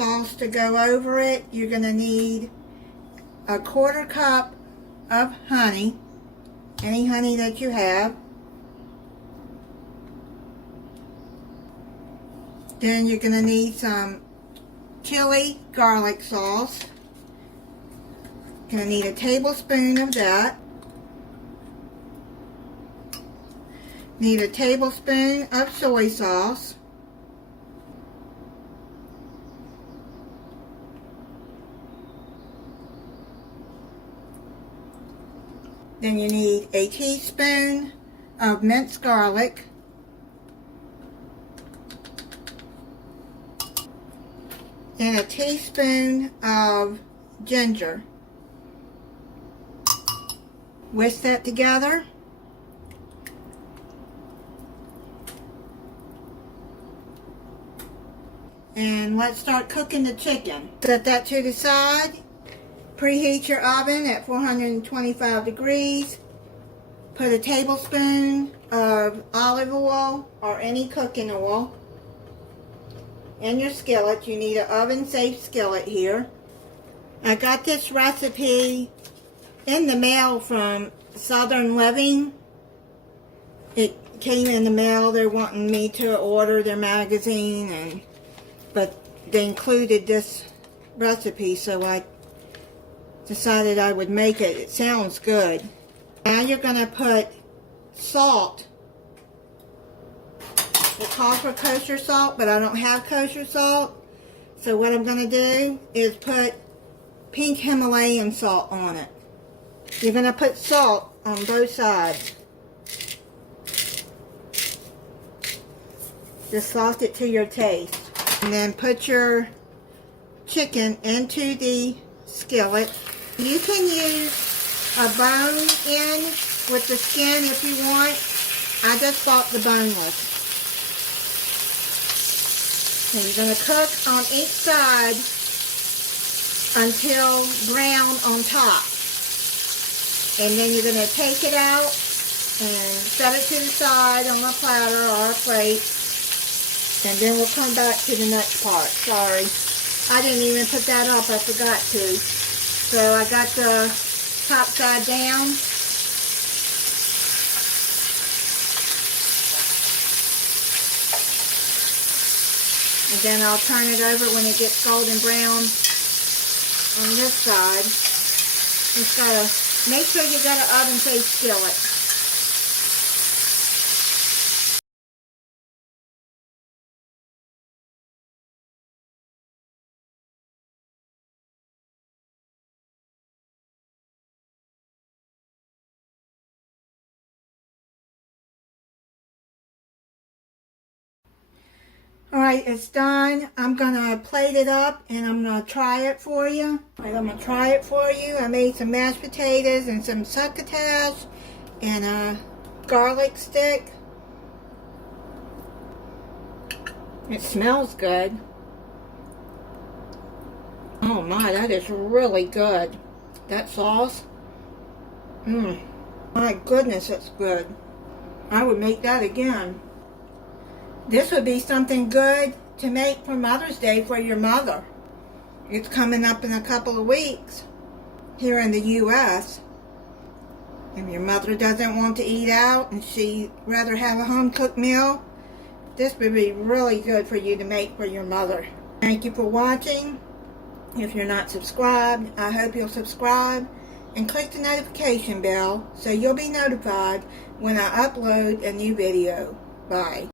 sauce to go over it, you're going to need a 1/4 cup of honey, any honey that you have. Then you're going to need some chili garlic sauce. Going to need a tablespoon of that. Need a tablespoon of soy sauce. Then you need a teaspoon of minced garlic. And a teaspoon of ginger. Whisk that together. And let's start cooking the chicken. Set that to the side. Preheat your oven at 425 degrees. Put a tablespoon of olive oil or any cooking oil in your skillet. You need an oven-safe skillet here. I got this recipe in the mail from Southern Living. It came in the mail. They're wanting me to order their magazine, but they included this recipe, so I decided I would make it. It sounds good. Now you're going to put salt. They call for kosher salt, but I don't have kosher salt. So what I'm going to do is put pink Himalayan salt on it. You're going to put salt on both sides. Just salt it to your taste. And then put your chicken into the skillet. You can use a bone in with the skin if you want. I just bought the boneless. And you're going to cook on each side until brown on top. And then you're going to take it out and set it to the side on a platter or a plate. And then we'll come back to the next part. Sorry. I didn't even put that up. I forgot to. So I got the top side down. And then I'll turn it over when it gets golden brown on this side. Just gotta make sure you got an oven-safe skillet. Alright, it's done. I'm going to plate it up and I'm going to try it for you. I made some mashed potatoes and some succotash and a garlic stick. It smells good. Oh my, that is really good. That sauce. My goodness, it's good. I would make that again. This would be something good to make for Mother's Day for your mother. It's coming up in a couple of weeks here in the U.S. If your mother doesn't want to eat out and she'd rather have a home-cooked meal, this would be really good for you to make for your mother. Thank you for watching. If you're not subscribed, I hope you'll subscribe and click the notification bell so you'll be notified when I upload a new video. Bye.